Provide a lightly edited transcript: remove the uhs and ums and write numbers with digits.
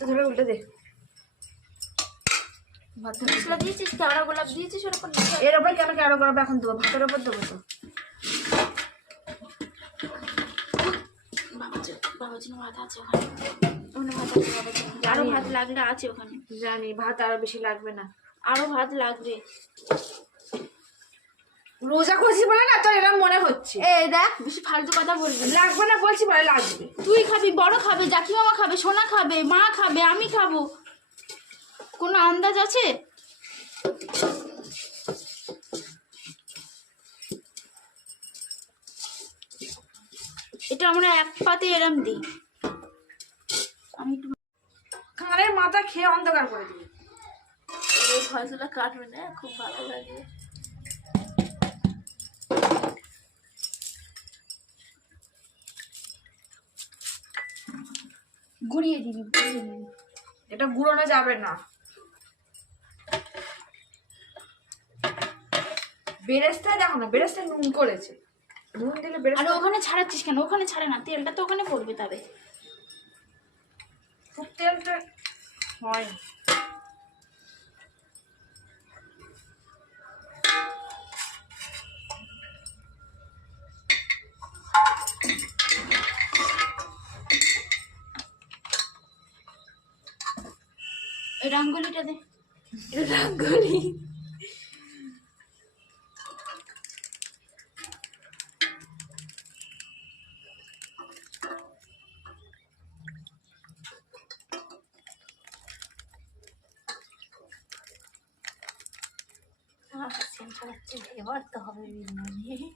হাতটা ধরে উল্টে দে। মশলা দিয়েছিস, কেওড়া গোলাপ দিয়েছিস ওর উপর? এর ওপর কেন কেওড়া গোলাপ এখন দেবো? ভাতের ওপর দেবো তো। বাবাজির ভাত আছে ওখানে, ওখানে ভাত আছে বাবাজি। আরো ভাত লাগলে আছে ওখানে। জানি, ভাত আরো বেশি লাগবে না, আরো ভাত লাগবে। রোজা করছি বলে না তোর এরকম মনে হচ্ছে। এই দেখ, বেশি ফালতু কথা বলবি। লাগবে না বলছি, বলে লাগবে। তুই খাবি, বড় খাবে, জাকি মামা খাবে, সোনা খাবে, মা খাবে, আমি খাবো, কোনো আন্দাজ আছে? এটা আমরা এক পাতে এরম দিই। আমি একটু কানের মাথা খেয়ে অন্ধকার করে দিবি। এই ফসলা কাটবে না, খুব ভালো লাগে। গুঁড়িয়ে দিবি, গুঁড়িয়ে দিবি। এটা গুঁড়োনো যাবে না। বেরেস্তায় দেখো না, বেরেস্তায় নুন করেছে, নুন দিলে আর বেরেস্তা। ওখানে ছাড়াচ্ছিস কেন? ওখানে ছাড়ে না, তেলটা তো ওখানে পড়বে। তবে খুব তেলটা হয়। এই রাঙ্গুলিটা দে, রাঙ্গুলি। এবার তো হবে বিরিয়ানি।